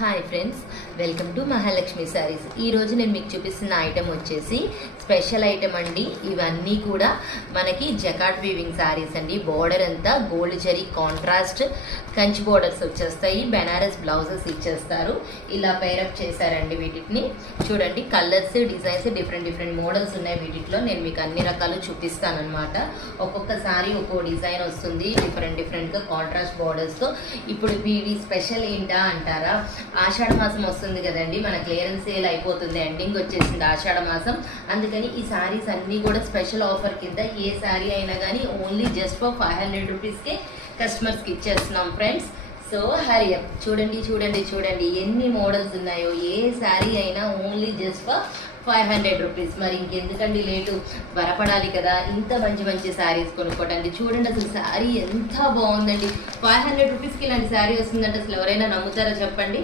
Hi friends, welcome to Mahalakshmi saris. ఈరోజు నేను మీకు చూపిస్తున్న ఐటెం వచ్చేసి స్పెషల్ ఐటెం అండి. ఇవన్నీ కూడా మనకి జకాట్ వీవింగ్ శారీస్ అండి. బోర్డర్ అంతా gold zari contrast Kanchi borders వచ్చేస్తాయి. బెనారస్ బ్లౌజెస్ ఇచ్చేస్తారు. ఇలా పేరప్ చేశారండి. వీటిని చూడండి, కలర్స్ డిజైన్స్ డిఫరెంట్ మోడల్స్ ఉన్నాయి. వీటిలో నేను మీకు అన్ని రకాలు చూపిస్తానమాట. ఒక్కొక్క శారీ ఒక్కో డిజైన్ వస్తుంది, డిఫరెంట్గా కాంట్రాస్ట్ బోర్డర్స్తో. ఇప్పుడు వీటి స్పెషల్ ఏంటా అంటారా, ఆషాఢ మాసం వస్తుంది కదండి, మన క్లియరెన్స్ సేల్ అయిపోతుంది, ఎండింగ్ వచ్చేసింది ఆషాఢ మాసం. అందుకని ఈ శారీస్ అన్ని కూడా స్పెషల్ ఆఫర్ కింద ఏ శారీ అయినా కానీ ఓన్లీ జస్ట్ ఫర్ 500 రూపీస్కే కస్టమర్స్కి ఇచ్చేస్తున్నాం ఫ్రెండ్స్. So Hari up. చూడండి ఎన్ని మోడల్స్ ఉన్నాయో. ఏ శారీ అయినా ఓన్లీ జస్ట్ ఫర్ 500 రూపీస్. మరి ఇంకెందుకండి లేటు, త్వరపడాలి కదా ఇంత మంచి శారీస్ కొనుక్కోవడానికి. చూడండి అసలు శారీ ఎంత బాగుందండి. 500 రూపీస్కి ఇలాంటి శారీ వస్తుందంటే అసలు ఎవరైనా నమ్ముతారా చెప్పండి.